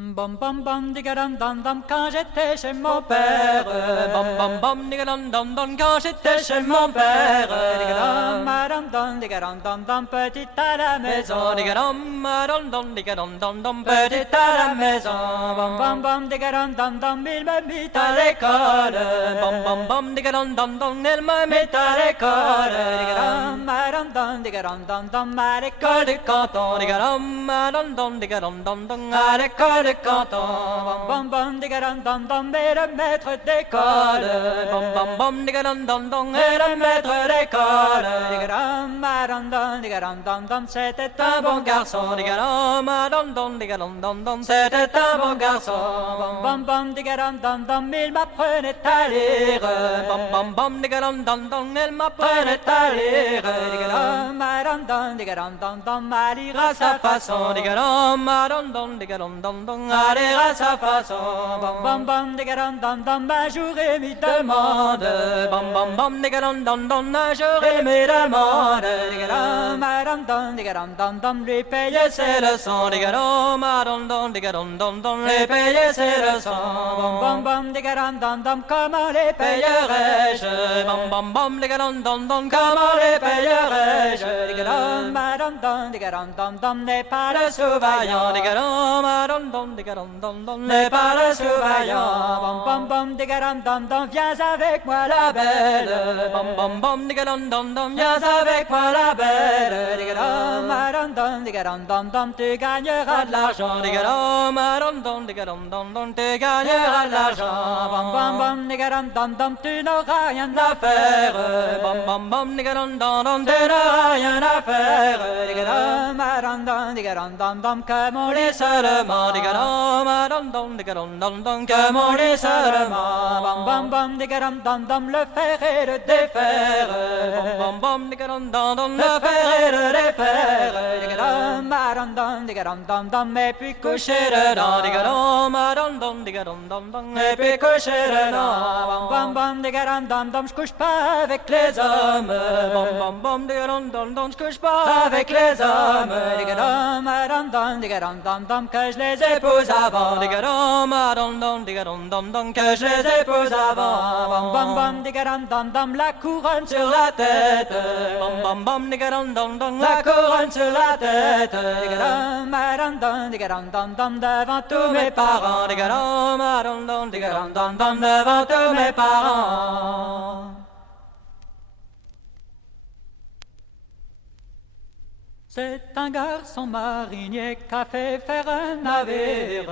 Bam bam bam digadam dam dam quand j'étais chez mon père. Bam bam bam digadam dam dam quand j'étais chez mon père. Digadam madam dam digadam dam dam petit à la maison. Digadam digadam dam dam petit à la maison. Bam bam bam digadam dam dam il me mit à l'école. Bam bam bam digadam dam dam elle me mit à l'école. Digadam madam dam dam à l'école du canton. Digadam digadam dam dam à l'école du canton. Bam bam digadam dam dam et le maître d'école. Bam bam bam digadam dam dam et le maître d'école. Digadam madam dam dam c'était Un bon garçon. Digadam dam dam c'était un bon garçon. Bam bam digadam dam dam il m'apprenait à lire. Bam bam bam digadam dam dam elle m'apprenait à lire. Digadam madam dam dam à lire À sa façon. Digadam dam dam à lire à sa façon. Bam bam digadam dam un jour il me demande. Bam bam bam digadam dam un jour il me demande. Digadam madam dam lui payait ses leçons. Digadam dam les payer ses leçons. Bam bam digadam dam comment les payerais-je? Bam bam bam digadam dam comment les payerais-je? Digadam madam dam n'est pas le Sous-vaillant. Digadam n'est pas le sous-vaillant. Bam bam bam digadam dam viens avec moi la belle. Bam bam bam digadam dam viens avec moi la belle. Digadam madam dam tu gagneras de l'argent. Digadam dam tu gagneras de l'argent. Bam bam bam digadam dam tu n'auras rien à faire. Bam bam bam digadam dam tu n'auras rien à faire. Digadam dam comme on les seulement. Digadam dam comme on les seulement. Bam bam bam digadam dam le faire et le défaire. Bam bam bam digadam dam le faire et le défaire. Digadam dam et puis coucher dedans. Digadam dam et puis coucher dedans. Bam bam digadam dam je couche pas avec les hommes. Bam bam bam digadam dam je couche pas avec les hommes. Digadam dam que je les épouse avant. Digadam dam que je les épouse avant. Bam bam digadam dam la couronne sur la tête. Bam bam bam digadam dam la couronne sur la tête. Digadam dam devant tous mes parents. Digadam dam devant tous mes parents. C'est un garçon marinier qui a fait faire un navire.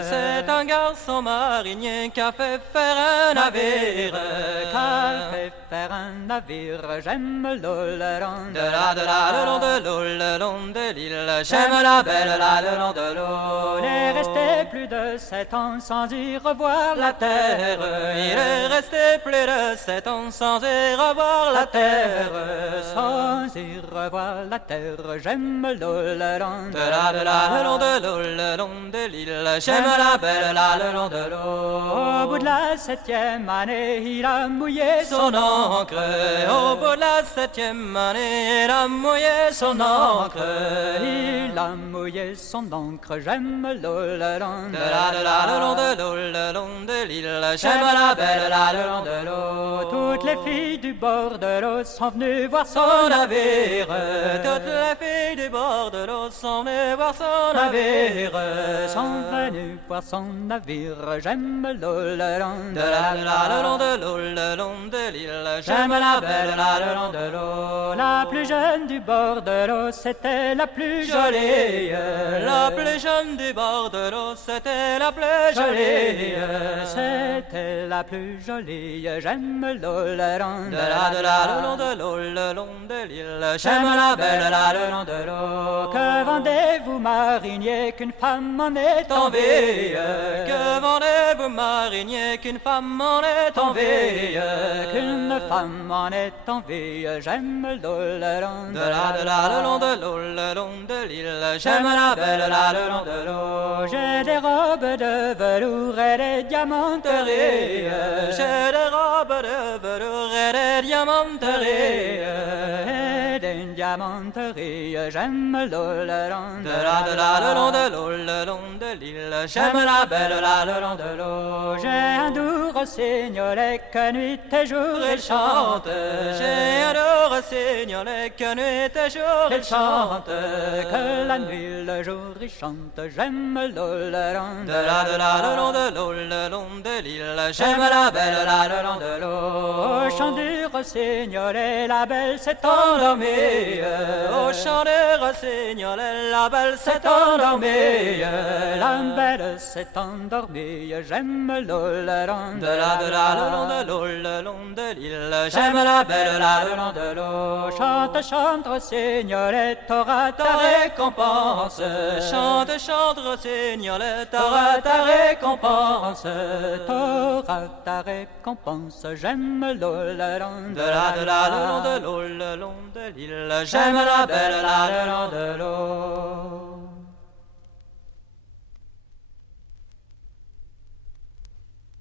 C'est un garçon marinier qui a fait faire un navire. Qu'a fait faire un navire, j'aime l'eau le long de le long de l'eau, le long de l'île. J'aime la belle là le long de l'eau. Il est resté plus de 7 ans sans y revoir la terre. Il est resté plus de 7 ans sans y revoir la terre. Sans y revoir la terre. J'aime l'eau le long le long de l'eau, le long de l'île. J'aime la belle là le long de l'eau. Au bout de la 7e année, il a mouillé son encre. Au bout de la 7e année, il a mouillé son encre. Il a mouillé son encre. J'aime l'eau le long le long de l'eau, le long de l'île. J'aime la belle là le long de l'eau. Toutes les filles du bord de l'eau sont venues voir son navire. Toutes les filles du bord de l'eau sont venues voir son navire. Sont venues voir son navire. J'aime l'eau le long le long de l'eau, le long de l'île. J'aime la belle là le long de l'eau. La plus jeune du bord de l'eau, c'était la plus jolie. La plus jeune du bord de l'eau, c'était la plus jolie. C'était la plus jolie. J'aime l'eau le long le long de l'eau, le long de l'île. J'aime la belle là le long de l'eau. Que vendez-vous marinier qu'une femme en est enviée? Que vendez-vous marinier qu'une femme en est enviée? Qu'une femme en est enviée. J'aime l'eau le long le long de l'eau, le long de l'île. J'aime la belle là le long de l'eau. J'ai des robes de velours et des diamanteries. J'ai des robes de velours et des diamanteries. d'indiamanterie, j'aime l'eau le long De la le long de l'eau, le long de l'île, j'aime la belle là le long de l'eau. J'ai un doux rossignolet que nuit et jour il chante. J'ai un doux rossignolet que nuit et jour il chante. Que la nuit, le jour il chante. J'aime l'eau le long de la le long de l'eau, le long de l'île, j'aime la belle là le long de l'eau. Au chant du rossignolet, la belle s'est endormie. Au chant du rossignolet, la belle s'est endormie. La belle s'est endormie. J'aime l'eau le long de la le long de l'eau, le long de l'île, j'aime la belle là le long de l'eau. Chante, chante, rossignolet, t'auras ta récompense. Chante, chante, rossignolet, t'auras ta récompense. T'auras ta récompense. J'aime l'eau le long de la le long de l'eau, le long de l'île, j'aime la belle là le long de l'eau.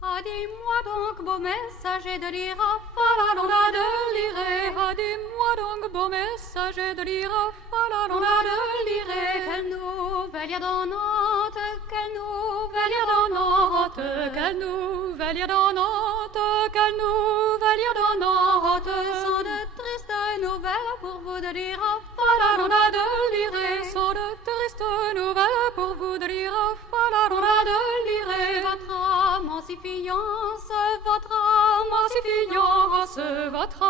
Ah, dis-moi donc, beau messager de l'Ira, falalonda de l'Iré. Ah, dis-moi donc, beau messager de l'Ira, falalonda de l'Iré. Quelle nouvelle y a dans Nantes, quelle nouvelle y a dans Nantes, quelle nouvelle y a dans Nantes, quelle nouvelle y a dans Nantes. Sont de tristes nouvelles pour vous de l'Ira, falalonda de l'Iré. Sont de tristes nouvelles pour vous de l'Ira, falalonda de l'Iré. Votre emancifiance, votre emancifiance, votre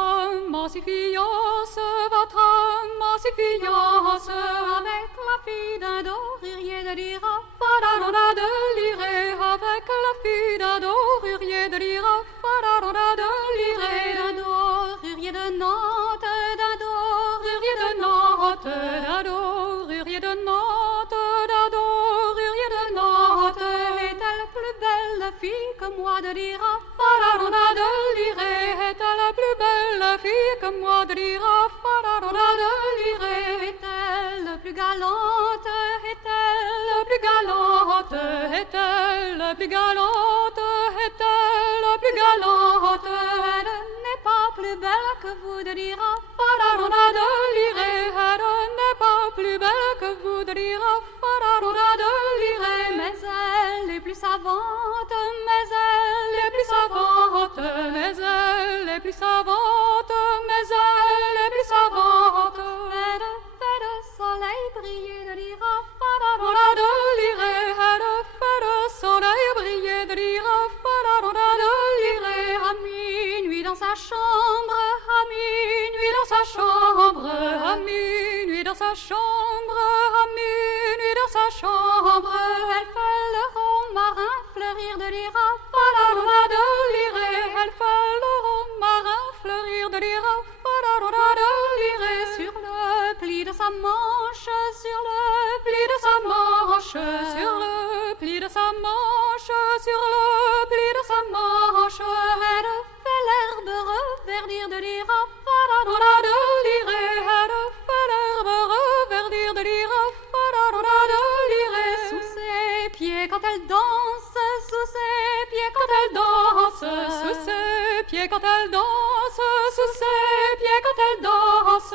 emancifiance, votre emancifiance. Avec la fille d'un dorurier de l'Ira, falalonda de l'Iré. Avec la fille d'un dorurier de l'Ira, falalonda de l'Iré. D'un dorurier de Nantes, d'un dorurier de Nantes, d'un dorurier de Nantes, d'un dorurier de Nantes. Est-elle plus belle fille que moi de l'Ira, falalonda de l'Iré. Est-elle la plus belle fille que moi de l'Ira, falalonda de l'Iré. Est-elle plus galante, est-elle plus galante, est-elle plus galante, est-elle plus galante. Elle n'est pas plus belle que vous de l'Ira, falalonda de l'Iré. Elle n'est pas plus belle que vous de l'Ira, falalonda de l'Iré. Mais elle est plus savante, mais elle est plus savante, mais elle est plus savante, mais elle est plus savante. Elle fait le soleil briller de l'Ira, falalonda de l'Iré. Elle fait le soleil briller de l'Ira, falalonda de l'Iré. À minuit dans sa chambre, à minuit dans sa chambre, à minuit dans sa chambre, à minuit dans sa chambre. Elle fait le romarin fleurir de l'Ira, falalonda de l'Iré. Elle fait le romarin fleurir de l'Ira, falalonda de l'Iré. Sur le pli de sa manche, sur le pli de sa manche, sur le pli de sa manche, sur le pli de sa manche. Elle fait l'herbe reverdir de l'Ira, falalonda de l'Iré. Elle fait l'herbe reverdir de l'Ira, falalonda de l'Iré. Sous ses pieds quand elle danse, sous ses pieds quand elle danse, sous ses pieds quand elle danse, sous ses pieds quand elle danse.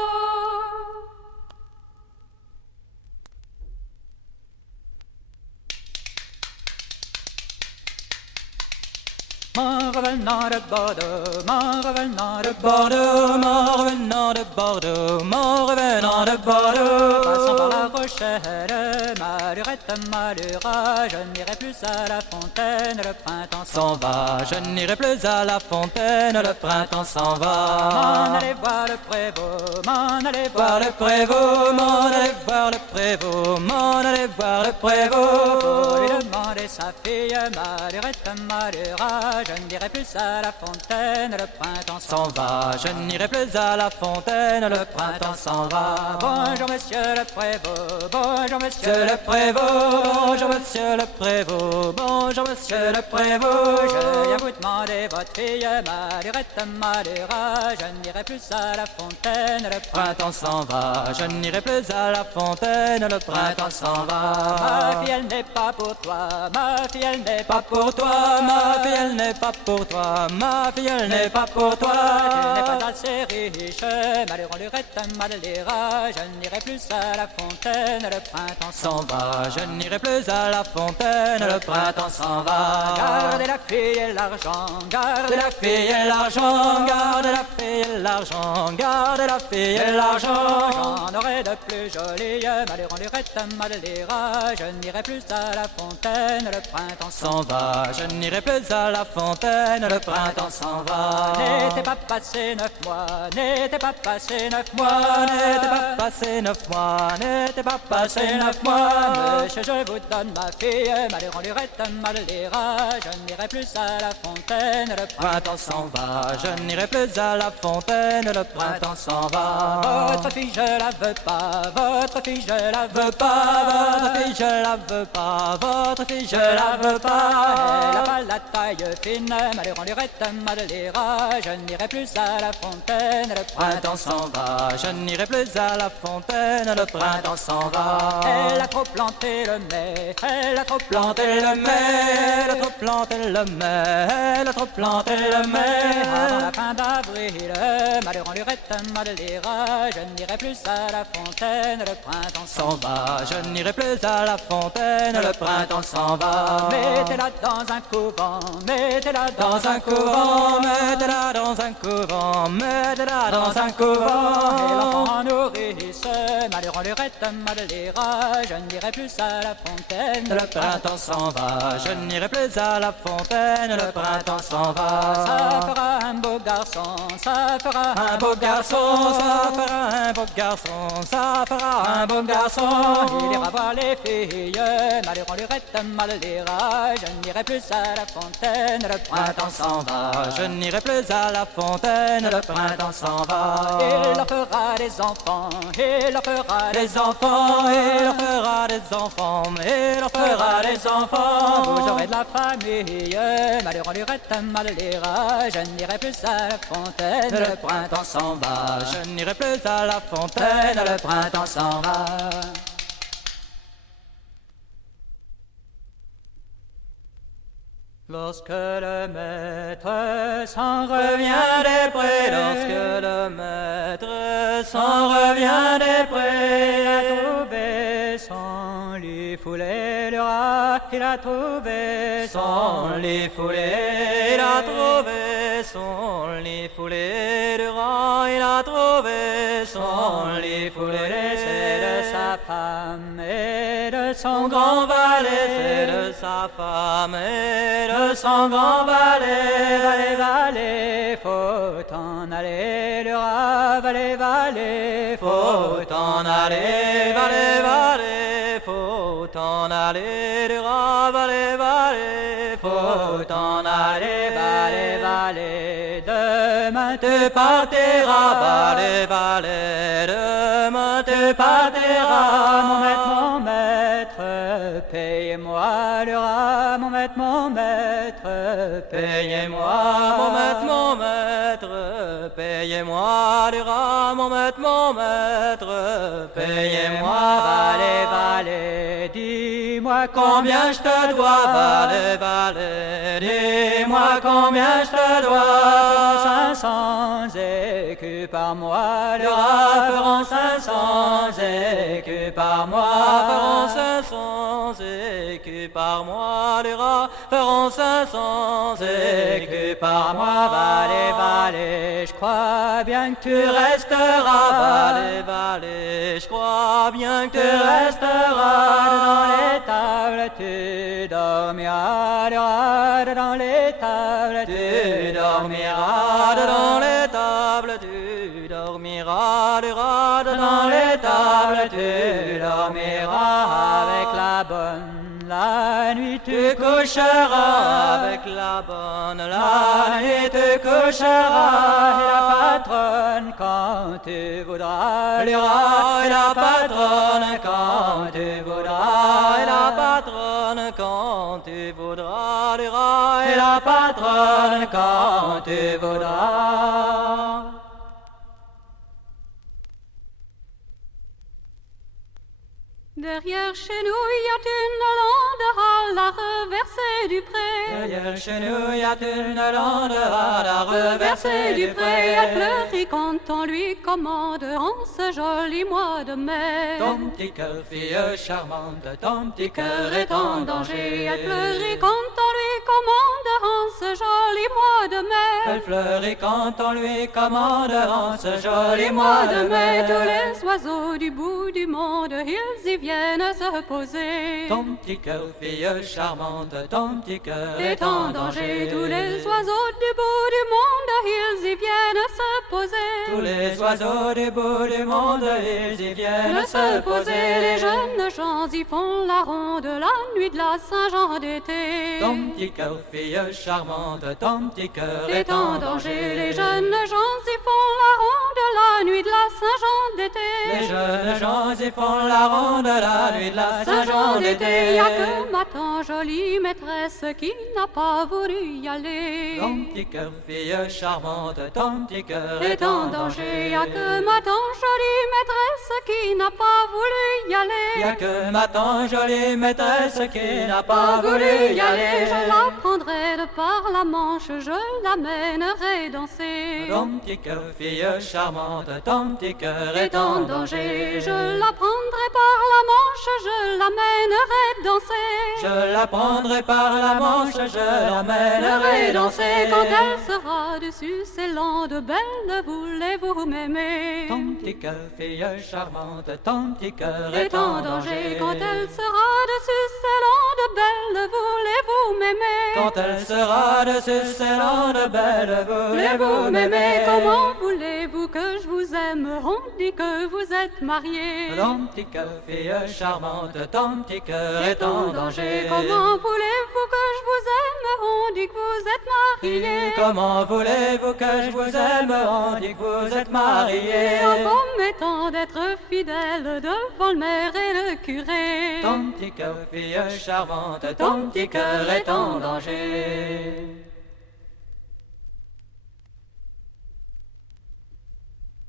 Mon revenant de Bordeaux, mon revenant de Bordeaux, mon revenant de Bordeaux, mon revenant de Bordeaux. Passons par la Rochelle, Malurette, Malura, je n'irai plus à la fontaine, le printemps s'en va. Je n'irai plus à la fontaine, le printemps s'en va. M'en aller voir le prévôt, m'en aller voir le prévôt, m'en aller voir le prévôt, m'en aller voir le prévôt. Pour lui demander sa fille, Malurette, Malura, je n'irai plus à la fontaine, le printemps s'en va. Je n'irai plus à la fontaine, le printemps s'en va. Bonjour monsieur le prévôt, bonjour monsieur le prévôt, bonjour monsieur le prévôt, bonjour monsieur le prévôt. Je viens vous demander votre fille, Malurette, Malura, je n'irai plus à la fontaine, le printemps s'en va. Je n'irai plus à la fontaine, le printemps s'en va. Ma fille elle n'est pas pour toi, ma fille elle n'est n'est pas pour toi, ma fille, elle n'est pas pour toi, ma fille, elle n'est pas pour toi. Tu n'es pas assez riche, malheureux lurette, mal lira. Je n'irai plus à la fontaine, le printemps S'en va, je n'irai plus à la fontaine, le printemps s'en va. Gardez la fille et l'argent, gardez La fille et l'argent, garde la fille et l'argent, garde la fille et l'argent. J'en aurai de plus jolies, malheureux lurette, mal lira. Je n'irai plus à la fontaine, le printemps S'en va, je n'irai plus à la fontaine, le printemps s'en va. N'était pas passé 9 mois, n'était pas passé 9 mois, N'était pas passé 9 mois, n'était pas passé 9 mois. Monsieur, je vous donne ma fille, malheureux lurette, mal lira. Je n'irai plus à la fontaine, le Printemps s'en va, je n'irai plus à la fontaine, le printemps s'en va. Votre fille, je la veux pas, votre fille, je la veux Veux pas, votre fille, je la veux pas, votre fille, je la veux pas. Elle a pas la taille fine, malheureux lurette, mal lira. Je n'irai plus à la fontaine, le Printemps s'en va, je n'irai plus à la fontaine, le printemps s'en va. Elle a trop planté le mai, elle a trop Planté le mai, elle a trop planté le mai, elle a trop planté le mai. Avant la fin d'avril, malheureux lurette, mal lira. Je n'irai plus à la fontaine, le printemps S'en va, je n'irai plus à la fontaine, le printemps s'en va. Mettez-la dans un couvent, mettez-la Dans un couvent, mettez-la dans un couvent, mettez-la dans un couvent. Et l'enfant nourrice, malheureux lurette, mal lira. Je n'irai plus à la fontaine, Le printemps s'en va, je n'irai plus à la fontaine, le printemps s'en va. Ça fera un beau garçon, ça fera Un beau garçon, ça fera un beau garçon, ça fera un beau garçon. Il ira voir les filles, malheureux lurette, mal lira. Je n'irai plus à la fontaine, le Printemps s'en va, je n'irai plus à la fontaine, le printemps s'en va. Il leur fera des enfants, il leur fera Des enfants, il leur fera des enfants, il leur fera des enfants. Vous aurez de la famille, malheureux lurette, mal lira. Je n'irai plus à la fontaine, Le printemps s'en va, je n'irai plus à la fontaine, le printemps s'en va. Lorsque le maître s'en Revient des prés, lorsque le maître s'en revient des prés. il a trouvé son lit foulé, le rat, il a trouvé Son lit foulé, il a trouvé son lit foulé de rang, il a trouvé son lit foulé. C'est de sa femme et de son Grand valet, c'est de sa femme et de son grand valet. valet, valet, faut en aller, le rat, valet, valet, Faut en aller, valet, valet, faut en aller, le rat, valet, valet, faut en aller, valet, valet, demain te partiras, valet, valet, demain te partiras, mon maître, payez-moi le rat, mon maître, payez-moi, mon maître, payez-moi le rat, mon maître, payez-moi, valet, valet, dis-moi combien je te dois, valet, valet, dis-moi combien je te dois. 500 écus par mois, le rat feront 500 écus par mois, feront 500 écus par mois, les rats feront 500 écus par mois. valet, valet, je crois bien que Tu resteras, valet, valet, je crois bien que tu resteras dans les tables, tu dormiras, le rat dans les tables, tu dormiras dans les tables, tu dormiras, le rat dans les tables, tu dormiras avec la bonne, la nuit tu coucheras avec la bonne, la nuit tu coucheras, et la patronne quand tu voudras, le rat et la patronne quand tu voudras, et la patronne quand tu voudras, le rat et la patronne quand tu voudras. De Derrière chez nous, il y a une lande à la reversée du pré. Derrière chez nous, il y a une lande à la reversée du pré. Elle fleurit quand on lui commande en ce joli mois de mai. Ton petit cœur, fille charmante, ton petit cœur est en danger. Elle fleurit quand on lui commande en ce joli mois de mai. Elle fleurit quand on lui commande en ce joli mois de mai. Tous les oiseaux du bout du monde, ils y viennent se poser. Ton petit cœur, fille charmante, ton petit cœur est en danger. Tous les oiseaux du bout du monde, ils y viennent se poser. Tous les oiseaux du bout du monde, ils y viennent se poser. Les jeunes gens y font la ronde la nuit de la Saint-Jean d'été. Ton petit cœur, fille charmante, ton petit cœur est en danger. Les jeunes gens y font la ronde la nuit de la Saint-Jean d'été. Les jeunes gens y font la ronde la nuit de la Saint-Jean d'été. Il n'y a que ma tant jolie maîtresse qui n'a pas voulu y aller. Ton petit cœur, fille charmante, ton petit cœur est en danger. Il n'y a que ma tant jolie maîtresse qui n'a pas voulu y aller. Il n'y a que ma tant jolie maîtresse qui n'a pas voulu y aller. Je la prendrai de par la Manche, je l'amènerai danser. Ton petit cœur, fille charmante, ton petit cœur est en danger. Je la prendrai par la Manche, je l'amènerai danser. Je la prendrai par la Manche, je l'amènerai danser. Quand elle sera dessus ces landes belles, voulez-vous m'aimer? Ton petit cœur, fille charmante, ton petit cœur est en danger. Quand elle sera dessus ces landes belles, voulez-vous m'aimer? Quand elle sera dessus ces landes belles, voulez-vous m'aimer? Comment voulez-vous que je vous aime? On dit que vous êtes mariés. Ton petit cœur, fille charmante, ton petit cœur est en danger. Comment voulez-vous que je vous aime? On dit que vous êtes mariés. Comment voulez-vous que je vous aime? On dit que vous êtes mariés. En promettant d'être fidèle devant le maire et le curé. Ton petit cœur, fille charmante, ton petit cœur est en danger.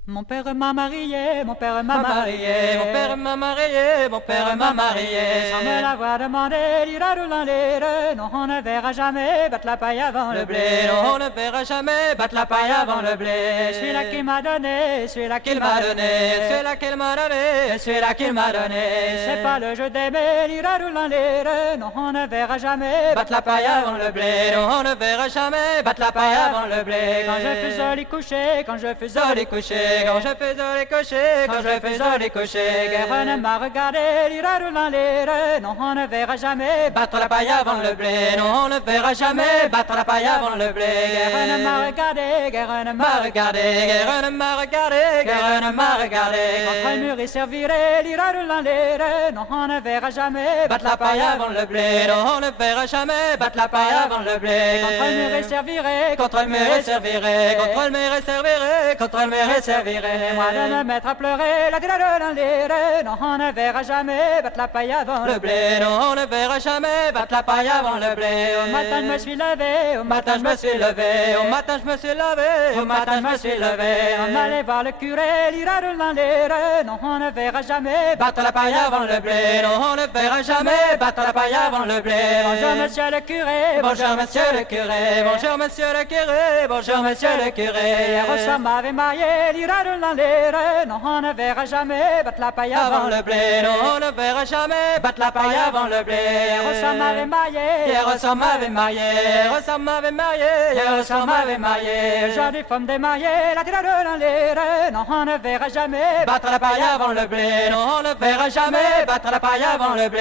Mon père m'a marié, mon père m'a marié, mon père m'a marié, mon père m'a marié. Sans me l'avoir demandé, l'ira roulant l'air, non, on ne verra jamais battre la paille avant le blé. Non, on ne verra jamais battre la paille avant le blé. Celui-là qu'il m'a donné, celui-là qu'il m'a donné, celui-là qu'il m'a donné, celui-là qu'il m'a donné. C'est pas le jeu d'aimer, l'ira roulant l'air, non, on ne verra jamais battre la paille avant le blé. Non, on ne verra jamais battre la paille avant le blé. Quand je faisais les coucher, quand je faisais les coucher, quand je faisais les coucher, quand je faisais les coucher. Guerre ne m'a regardé, l'ira roulant l'air, non, on ne verra jamais battre la paille avant le blé. Non, on ne verra jamais battre la paille avant le blé. Guerre ne m'a regardé, guerre ne m'a regardé, guerre ne m'a regardé, guerre ne m'a regardé. Contre le mur et servirait, l'ira roulant l'air, non, on ne verra jamais battre la paille avant le blé. Non, on ne verra jamais battre la paille avant le blé. Contre le mur et servirait, contre le mur et servirait, contre le mur et servirait, contre le mur et servirait. Moi de me mettre à pleurer, la gueule dans l'air, non, on ne verra jamais battre la paille avant le blé. Non, on ne verra jamais battre la paille avant le blé. Au matin je me suis levé, au matin je me suis levé, au matin je me suis levé, au matin je me suis levé. On allait voir le curé, l'ira dans l'air, non, on ne verra jamais battre la paille avant le blé. Non, on ne verra jamais battre la paille avant le blé. Bonjour monsieur le curé, bonjour monsieur le curé, bonjour monsieur le curé, bonjour monsieur le curé. Hier au soir m'avait marié, l'ira dans l'air, non, on ne verra jamais battre la paille avant le blé. Non, on ne verra jamais battre la paille avant le blé. Hier au soir m'avait marié, hier au soir m'avait marié, hier au soir m'avait marié, hier au soir m'avait marié. Aujourd'hui femme démariée, la tire dans l'air, non, on ne verra jamais battre la paille avant le blé. Non, on ne verra jamais battre la paille avant le blé.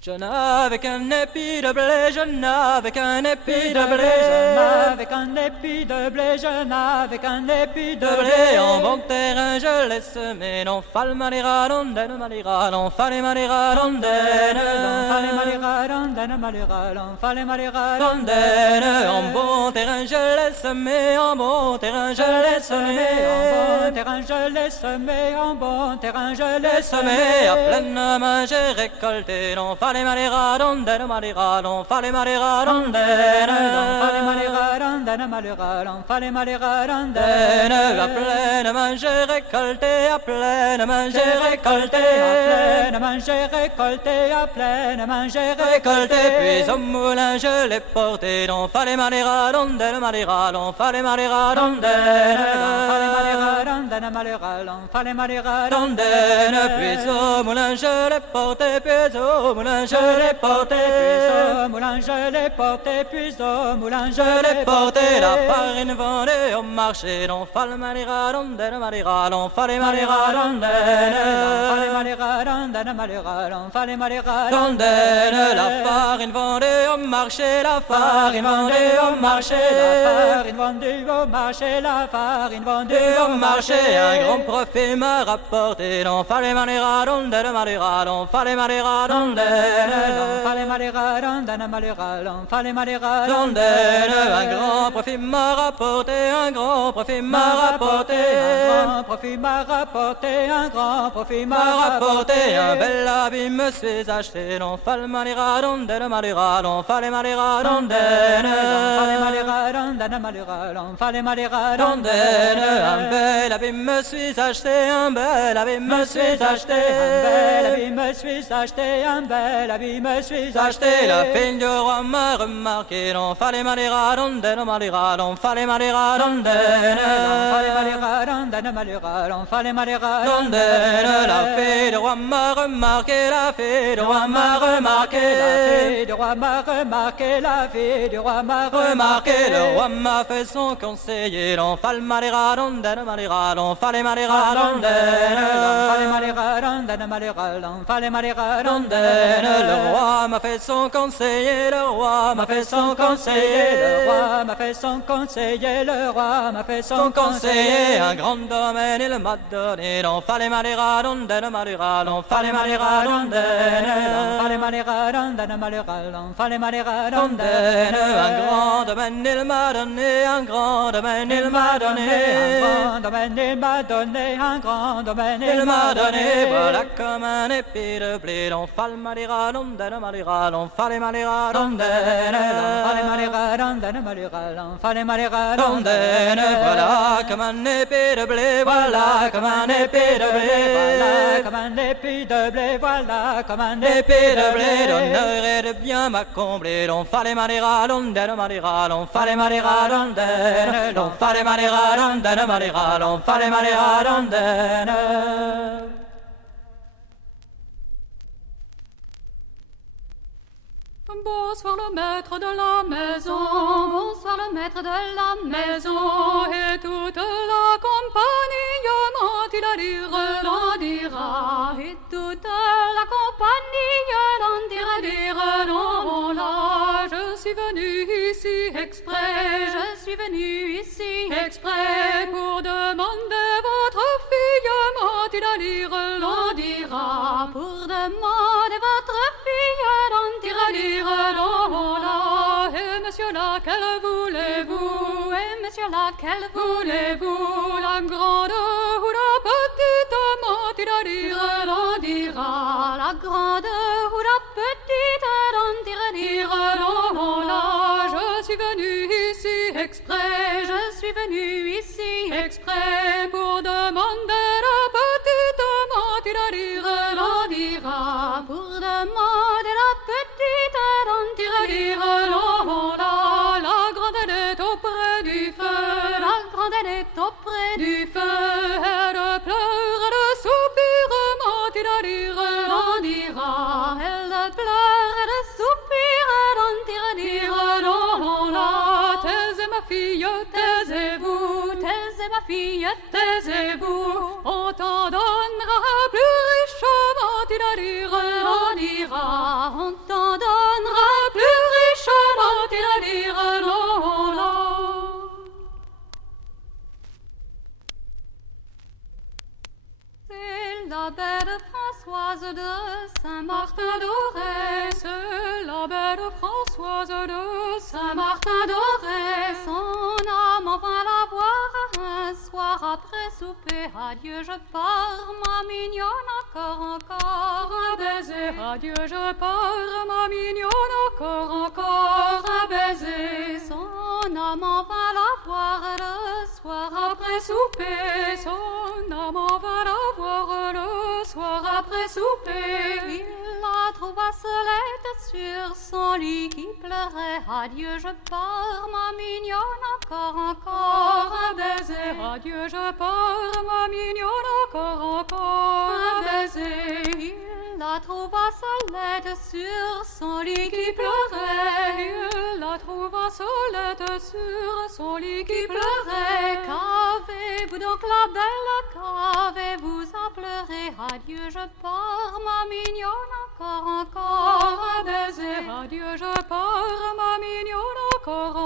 Je n'avais qu'un épi de blé, je n'avais qu'un épi de blé, je n'avais qu'un épi de blé, je n'avais qu'un épi de blé. En bon terrain je l'ai semé, non fal malira rondaine, malira, non fallait malira rondaine, non fallait malira rondaine, malira, non fallait malira rondaine. En bon terrain je l'ai semé, en bon terrain je l'ai semé, en bon terrain je l'ai semé, en bon terrain je l'ai semé. À pleine main j'ai récolté, non fallait malira rondelle, malira long, fallait malira rondelle, fallait malira rondelle, malira long, fallait malira rondelle. à pleine manger récolté, à pleine manger récolté, à pleine manger récolté, à pleine manger récolté. Puis au moulin je l'ai porté, donc fallait malira rondelle, malira long, fallait malira rondelle, fallait malira rondelle, malira long, fallait malira rondelle. Puis au moulin je l'ai porté, puis au moulin je l'ai porté, puis au moulin je l'ai porté, puis au moulin je l'ai porté. La farine vendée au marché, donc fallait malira rondelle, malira long, fallait malira rondelle, fallait malira rondelle, malira long, fallait malira rondelle. La farine vendée au marché, la farine vendée au marché, la farine vendue au marché, la farine vendue au marché. Un grand profit m'a rapporté, donc fallait malira rondelle, malira long, fallait malira rondelle, fallait malira rondelle, malira long, fallait malira rondelle. Un grand profit m'a rapporté, un grand profit m'a rapporté, un grand profit m'a rapporté, un grand profit m'a rapporté. Un bel habit me suis acheté, donc fallait malira rondelle, malira long, fallait malira rondelle, fallait malira rondelle, malira long, fallait malira rondelle. Un bel habit me suis acheté, un bel habit me suis acheté, un bel habit me suis acheté, un bel habit me suis acheté. La fille du roi m'a remarqué, donc fallait malira rondelle, malira long, fallait malira rondelle, fallait malira rondelle, malira long, fallait malira rondelle. La fille du roi m'a remarqué, la fille du roi m'a remarqué, la fille du roi m'a remarqué, la fille du roi m'a remarqué. Le roi m'a fait son conseiller, donc fallait malira rondelle, malira long, fallait malira rondelle, fallait malira rondelle, malira long, fallait malira rondelle. Le roi m'a fait son conseiller, le roi m'a fait son conseiller, le roi m'a fait son conseiller, le roi m'a fait son conseiller. Un grand domaine il m'a donné, donc fallait malira rondelle, malira long, fallait malira rondelle, fallait malira rondelle, malira long, fallait malira rondelle. Un grand domaine il m'a donné, un grand domaine il m'a donné, un grand domaine il m'a donné, un grand domaine il m'a donné. Voilà comme un épi de blé, donc fallait malira rondelle, malira long, fallait malira rondelle, fallait malira rondelle, malira long, fallait malira rondelle. Voilà comme un épi de blé, voilà comme un épi de blé, voilà comme un épi de blé, voilà comme un épi de blé. Donnerait de bien m'accombler, donc fallait malira rondelle, malira long, fallait malira rondelle, donc fallait malira rondelle, malira long, fallait malira rondelle. Bonsoir le maître de la maison, bonsoir le maître de la maison, et toute la compagnie l'en dira, et toute la compagnie l'en là, je suis venu ici exprès, je suis venu ici exprès, pour demander votre fille, l'en dira, pour demander votre fille, l'en là, et monsieur là, quelle voulez-vous, et monsieur là, quelle voulez-vous, la grande ou la petite, l'en dira, la grande ou la petite, l'en là, je suis venu ici exprès, je suis venu ici exprès, pour demander la petite, l'en dira, pour demander la petite, l'en là, la grande elle est auprès du feu, la grande elle est auprès du feu, elle pleure, elle soupire, l'en dira, elle pleure, elle soupire, l'en là, taisez ma fille, taisez-vous, taisez ma fille, taisez-vous, on t'en donnera plus richement, l'en dira, on t'en donnera plus richement, l'en là. C'est la belle Françoise de Saint-Martin d'Auray, c'est la belle Françoise de Saint-Martin d'Auray, son âme en vint la voir un soir après souper, adieu, je pars, ma mignonne, encore, un baiser, adieu, je pars, ma mignonne, encore, un baiser. Son amant va la voir le soir après souper, son amant va la voir le soir après souper. Il la trouva seulette sur son lit qui pleurait, adieu, je pars, ma mignonne, encore, un baiser, adieu, je pars, ma mignonne, encore, un baiser. Il la trouva seulette sur son lit qui pleurait, il la trouva seulette sur son lit qui pleurait. Qu'avez-vous donc la belle, qu'avez-vous à pleurer, adieu, je pars, ma mignonne, encore, un baiser, adieu, je pars, ma mignonne, encore,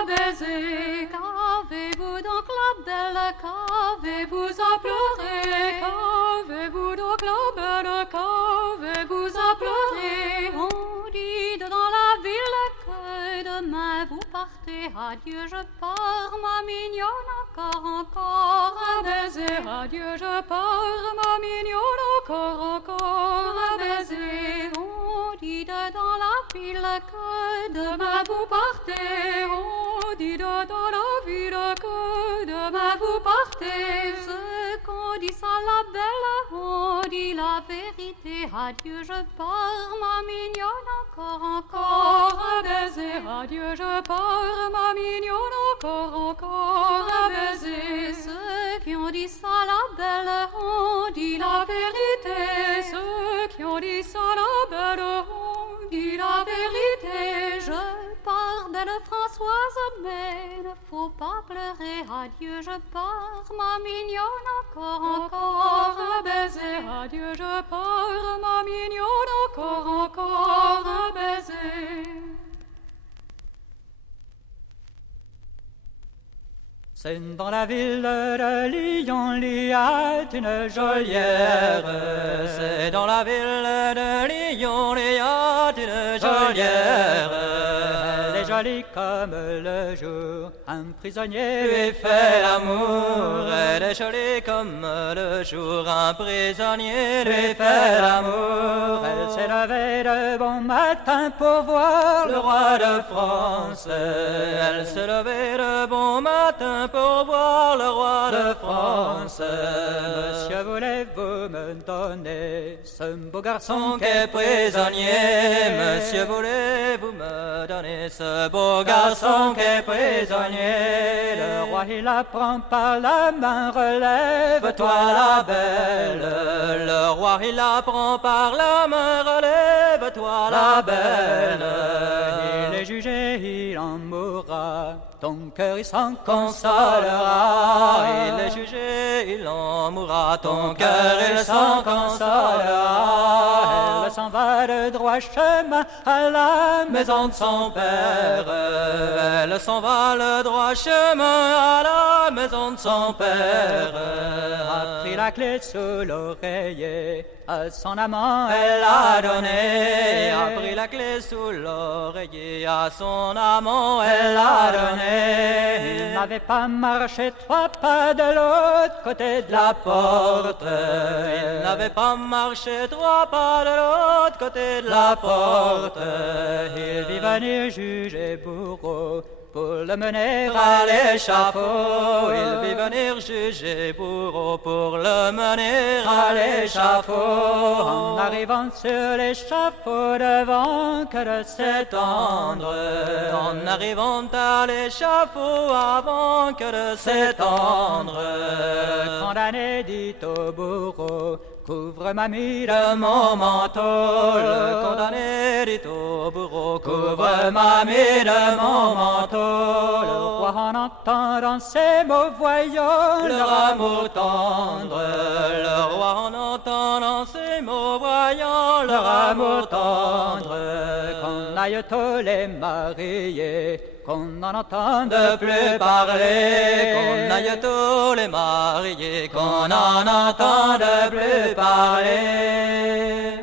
un baiser. Qu'avez-vous donc la belle, qu'avez-vous à pleurer, qu'avez-vous donc la belle, qu'avez-vous à pleurer. On dit dans la ville que demain vous partez, adieu, je pars, ma mignonne, encore, un baiser, adieu, je pars, ma mignonne, encore, un baiser. On dit dans la ville que demain vous partez, on dit dans la ville que demain vous partez. Ce qu'on dit ça la belle, on dit la vérité, adieu, je pars, ma mignonne, encore, un baiser, adieu, je pars, ma mignonne, encore, un baiser. Ceux qui ont dit ça la belle, on dit la vérité, ceux qui ont dit ça la belle, on dit la vérité. Je pars, belle Françoise, mais ne faut pas pleurer, adieu, je pars, ma mignonne, encore, un baiser, adieu, je pars, ma mignonne, encore, un baiser. C'est dans la ville de Lyon, il y a une geôlière. C'est dans la ville de Lyon, il y a une geôlière. Elle est jolie comme le jour, un prisonnier Lui fait l'amour, elle est jolie comme le jour, un prisonnier lui fait l'amour. Elle s'est levée de bon matin pour voir le roi de France. Elle s'est levée de bon matin pour voir le roi de France. Monsieur, voulez-vous me donner ce beau garçon qui est prisonnier? Monsieur, voulez-vous me donner ce beau garçon qui est prisonnier? Le roi il la prend par la main, relève-toi la belle. Le roi il la prend par la main, relève-toi la belle. Il est jugé, il en mourra, ton cœur il s'en consolera. Il est jugé, il en mourra, ton cœur il s'en consolera. Elle s'en va de droit chemin à la maison de son père. Elle s'en va le droit chemin à la maison de son père. A pris la clé sous l'oreiller, à son amant elle l'a donné. A pris la clé sous l'oreiller, à son amant elle l'a donné. Il n'avait pas marché 3 pas de l'autre côté de la porte. Il n'avait pas marché 3 pas de l'autre côté de la porte. Il vit venir juger bourreau pour le mener à l'échafaud. Il vit venir juger bourreau pour le mener à l'échafaud. En arrivant sur l'échafaud devant que de s'étendre. En arrivant à l'échafaud avant que de s'étendre. Condamné dit au bourreau, couvre ma mie de mon manteau. Le condamné dit au bourreau, couvre ma mie de mon manteau. Le roi en entendant ces mots voyant leur amour tendre. Le roi en entendant ces mots voyant leur amour tendre. Qu'on aille tous les mariés, qu'on n'en entende plus parler. Qu'on aille tous les mariés, qu'on n'en entende plus parler.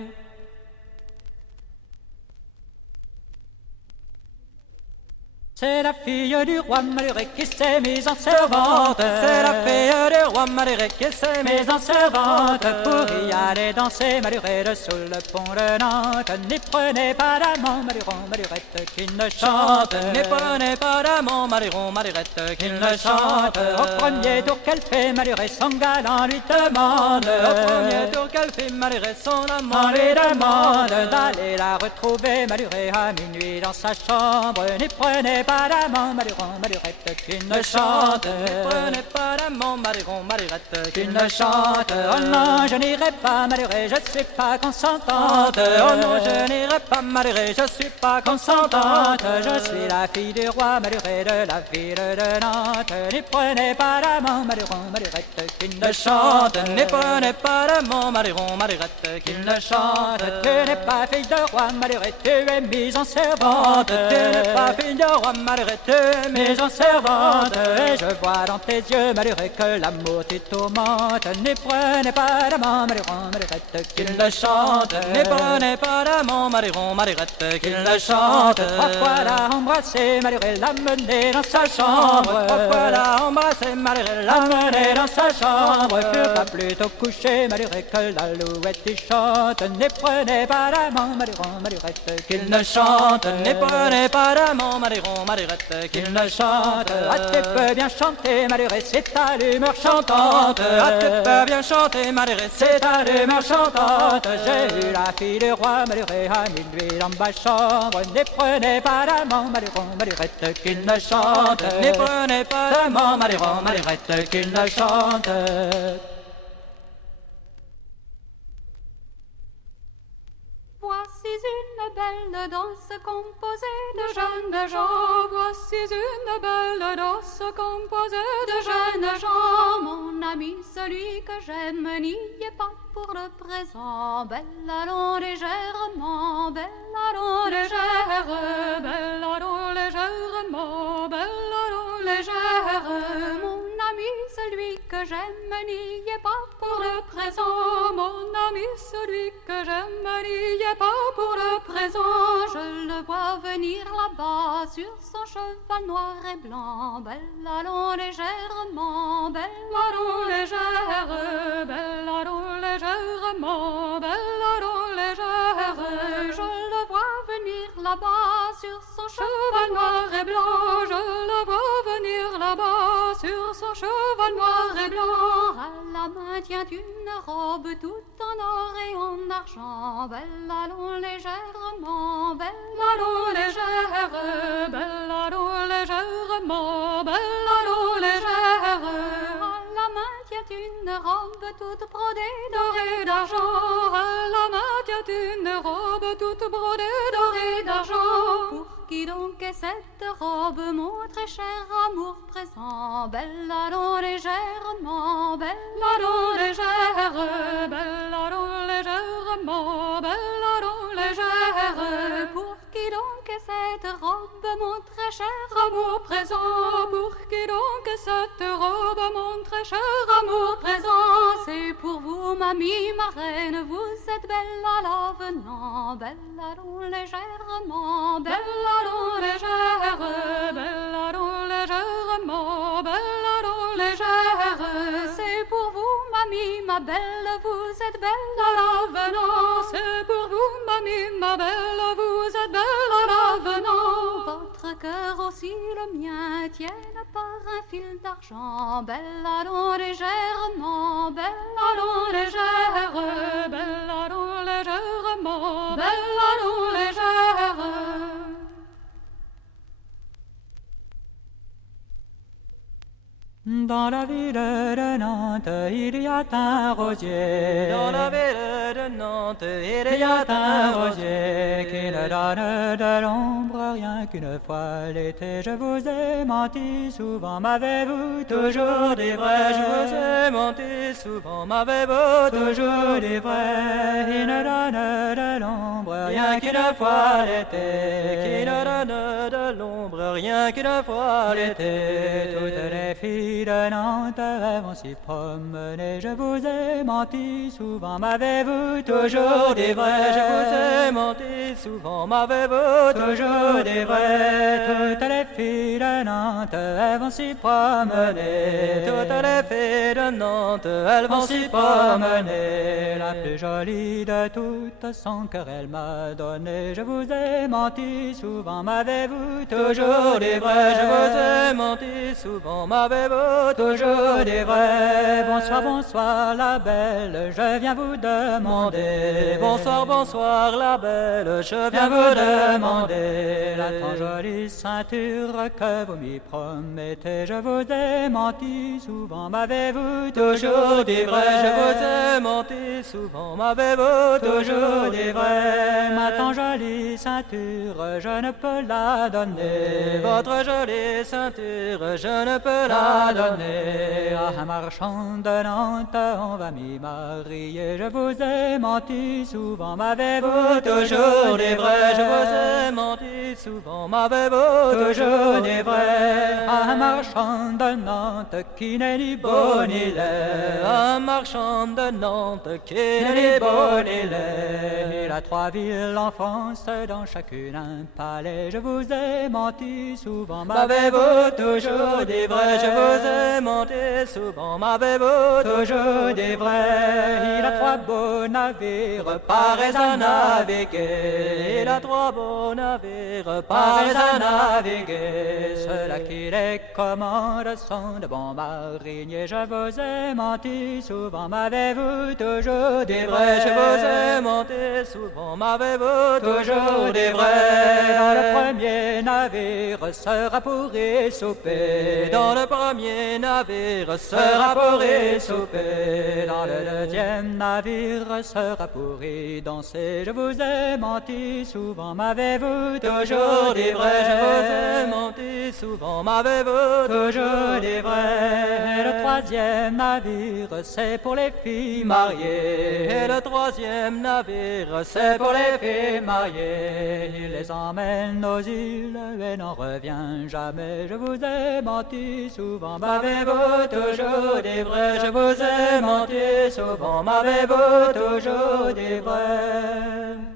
C'est la fille du roi Maluré qui s'est mise en servante. C'est la fille du roi Maluré qui s'est mise en servante. Pour y aller danser Maluré sous le pont de Nantes. N'y prenez pas d'amant Maluron, Malurette qui ne chante. Ne prenez pas d'amant Maluron, Malurette qui ne chante. Au premier tour qu'elle fait Maluré, son galant lui demande. Au premier tour qu'elle fait Maluré, son amant On lui demande d'aller la retrouver Maluré à minuit dans sa chambre. N'y prenez pas d'amant Maluron, Malurette qui ne chante. Ne prenez pas d'amant Maluron, Malurette qui ne chante. Oh non, je n'irai pas Maluré, je suis pas consentante. Oh non, je n'irai pas Maluré, je suis pas consentante. Je suis la fille du roi Maluré de la ville de Nantes. N'y prenez pas d'amant Maluron, Malurette qui ne chante. Ne prenez pas d'amant Maluron, Malurette qui ne chante. Tu n'es pas fille de roi Maluré, tu es mise en servante. Tu n'es pas fille de roi Maluré, tu es mise en servante. Et je vois dans tes yeux Maluré que l'amour t'y tourmente. N'y prenez pas d'amant Maluron, Malurette qu'il ne chante. Ne prenez pas d'amant Maluron, Malurette qu'il ne chante. Trois fois l'a embrassé Maluré, l'a mené dans sa chambre. Trois fois l'a embrassé Maluré, l'a mené dans sa chambre. Fut pas plutôt couché Maluré que l'alouette y chante. Ne prenez pas d'amant Maluron, Malurette qu'il ne chante. Ne prenez pas d'amant Maluron, Malurette qu'il ne chante. Ah, tu peux bien chanter Maluré, c'est ta l'humeur chantante. Ah, tu peux bien chanter Maluré, c'est ta l'humeur chantante. J'ai eu la fille du roi Maluré à minuit dans ma chambre. Ne prenez pas d'amant Maluron, Malurette qu'il ne chante. Ne prenez pas d'amant Maluron, Malurette qu'il ne chante. Voici une belle danse composée de jeunes gens. Voici une belle danse composée de jeunes gens. Mon ami, celui que j'aime, n'y est pas pour le présent. Belle allons légèrement, belle allons légère, belle allons légèrement, belle allons légère. Mon ami, celui que j'aime, n'y est pas pour le présent. Mon ami, celui que j'aime, n'y est pas pour le présent. Je le vois venir là-bas sur son cheval noir et blanc. Belle allons légèrement, belle allons légère, belle allons légèrement, belle allons légère. Je le vois venir là-bas sur son cheval noir et blanc. Je le vois venir là-bas sur son cheval noir et blanc. À la main tient une robe toute en or et en argent. Belle allons légèrement, belle allons légère, belle allons légèrement, belle allons légère. À la main tient une robe toute brodée d'or et d'argent. À la main tient une robe toute brodée d'or et d'argent. Pour qui donc est cette robe, mon très cher amour présent? Belle allons légèrement, belle allons légère, belle allons légèrement, belle allons légère. Pour qui donc est cette robe, mon très cher amour présent? Pour qui donc est cette robe, mon très cher amour présent? C'est pour vous, mamie, ma reine, vous êtes belle à l'avenant. Belle allons légèrement, belle allons légère, belle allons légèrement, belle allons légère. C'est pour vous, mamie, ma belle, vous êtes belle à l'avenant. C'est pour vous, mamie, ma belle, vous êtes belle à l'avenant. Votre cœur aussi le mien tienne par un fil d'argent. Belle allons légèrement, belle allons légère, belle allons légèrement, belle allons légère. Dans la ville de Nantes, il y a un rosier. Dans la ville de Nantes, il y a un rosier qui ne donne de l'ombre rien qu'une fois l'été. Je vous ai menti souvent, m'avez-vous toujours dit vrai? Je vous ai menti souvent, m'avez-vous toujours dit vrai? Il ne donne de l'ombre rien qu'une fois l'été. Qui ne donne de l'ombre rien qu'une fois l'été. Toutes les filles filles de Nantes vont s'y promener. Je vous ai menti, souvent m'avez-vous toujours dit vrai. Je vous ai menti, souvent m'avez-vous toujours dit vrai. Toutes les filles de Nantes vont s'y promener. Toutes les filles de Nantes, elles vont s'y promener. La plus jolie de toutes, son cœur elle m'a donné. Je vous ai menti, souvent m'avez-vous toujours dit vrai. Je vous ai menti, souvent m'avez-vous toujours dit vrai. Bonsoir, bonsoir la belle, je viens vous demander. Bonsoir, bonsoir la belle, je viens vous demander. La tant jolie ceinture que vous m'y promettez. Je vous ai menti, souvent m'avez-vous toujours dit vrai. Je vous ai menti, souvent m'avez-vous toujours dit vrai. Ma tant jolie ceinture, je ne peux la donner. Votre jolie ceinture, je ne peux la donner. À un marchand de Nantes, on va m'y marier. Je vous ai menti, souvent m'avez-vous toujours dit vrai. Je vous ai menti, souvent m'avez-vous toujours dit vrai. À un marchand de Nantes qui n'est ni beau ni laid. Un marchand de Nantes qui n'est ni beau ni laid. Il a 3 villes en France, dans chacune un palais. Je vous ai menti, souvent m'avez-vous toujours dit vrai. Je vous ai menti, souvent m'avez-vous toujours dit vrai. Il a 3 beaux navires, parés à naviguer. Il a 3 beaux navires, parés à naviguer. Ceux-là qui les commandent sont de bons mariniers. Je vous ai menti, souvent m'avez-vous toujours dit vrai. Je vous ai menti, souvent m'avez-vous toujours dit vrai. Dans le premier navire sera pour y souper. Dans le premier navire sera pour y souper. Dans le deuxième navire sera pour y danser. Je vous ai menti, souvent m'avez-vous toujours dit vrai. Je vous ai menti, souvent m'avez-vous toujours dit vrai. Et le troisième navire, c'est pour les filles mariées. Et le troisième navire, c'est pour les filles mariées. Il les emmène aux îles et n'en revient jamais. Je vous ai menti, souvent m'avez-vous toujours dit vrai. Je vous ai menti, souvent m'avez-vous toujours dit vrai.